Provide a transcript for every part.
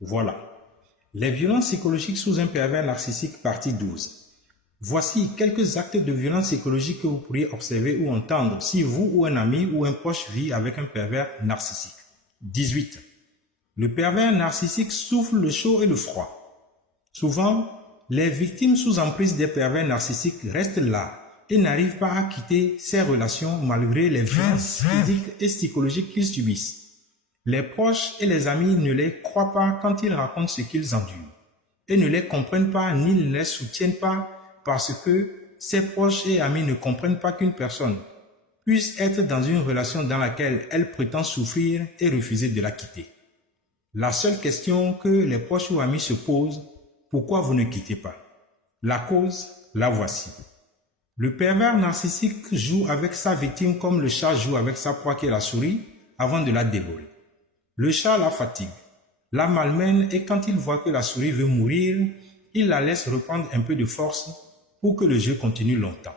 Voilà. Les violences psychologiques sous un pervers narcissique, partie 12. Voici quelques actes de violence psychologique que vous pourriez observer ou entendre si vous ou un ami ou un proche vit avec un pervers narcissique. 18. Le pervers narcissique souffle le chaud et le froid. Souvent, les victimes sous emprise des pervers narcissiques restent là et n'arrivent pas à quitter ces relations malgré les violences physiques et psychologiques qu'ils subissent. Les proches et les amis ne les croient pas quand ils racontent ce qu'ils endurent et ne les comprennent pas ni ne les soutiennent pas parce que ces proches et amis ne comprennent pas qu'une personne puisse être dans une relation dans laquelle elle prétend souffrir et refuser de la quitter. La seule question que les proches ou amis se posent, pourquoi vous ne quittez pas? La cause, la voici. Le pervers narcissique joue avec sa victime comme le chat joue avec sa proie qui est la souris avant de la dévorer. Le chat la fatigue, la malmène et quand il voit que la souris veut mourir, il la laisse reprendre un peu de force pour que le jeu continue longtemps.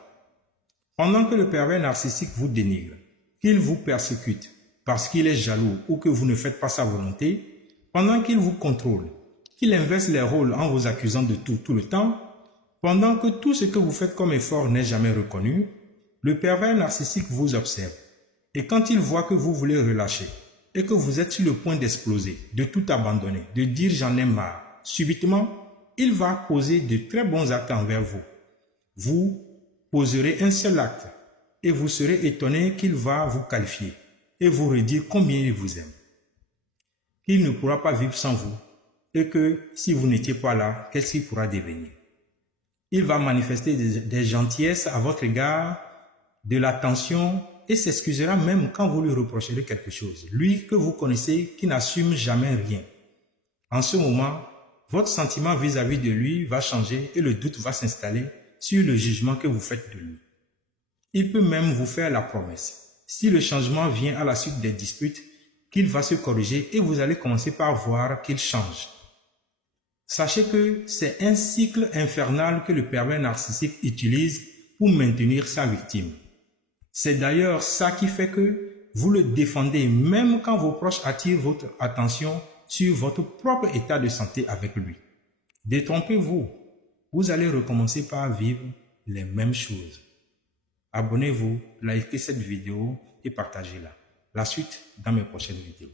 Pendant que le pervers narcissique vous dénigre, qu'il vous persécute parce qu'il est jaloux ou que vous ne faites pas sa volonté, pendant qu'il vous contrôle, qu'il inverse les rôles en vous accusant de tout le temps, pendant que tout ce que vous faites comme effort n'est jamais reconnu, le pervers narcissique vous observe. Et quand il voit que vous voulez relâcher et que vous êtes sur le point d'exploser, de tout abandonner, de dire j'en ai marre, subitement, il va poser de très bons actes envers vous. Vous poserez un seul acte et vous serez étonné qu'il va vous qualifier et vous redire combien il vous aime. Qu'il ne pourra pas vivre sans vous et que si vous n'étiez pas là, qu'est-ce qu'il pourra devenir? Il va manifester des gentillesses à votre égard, de l'attention et s'excusera même quand vous lui reprocherez quelque chose. Lui que vous connaissez qui n'assume jamais rien. En ce moment, votre sentiment vis-à-vis de lui va changer et le doute va s'installer sur le jugement que vous faites de lui. Il peut même vous faire la promesse, si le changement vient à la suite des disputes, qu'il va se corriger et vous allez commencer par voir qu'il change. Sachez que c'est un cycle infernal que le pervers narcissique utilise pour maintenir sa victime. C'est d'ailleurs ça qui fait que vous le défendez même quand vos proches attirent votre attention sur votre propre état de santé avec lui. Détrompez-vous, vous allez recommencer par vivre les mêmes choses. Abonnez-vous, likez cette vidéo et partagez-la. La suite dans mes prochaines vidéos.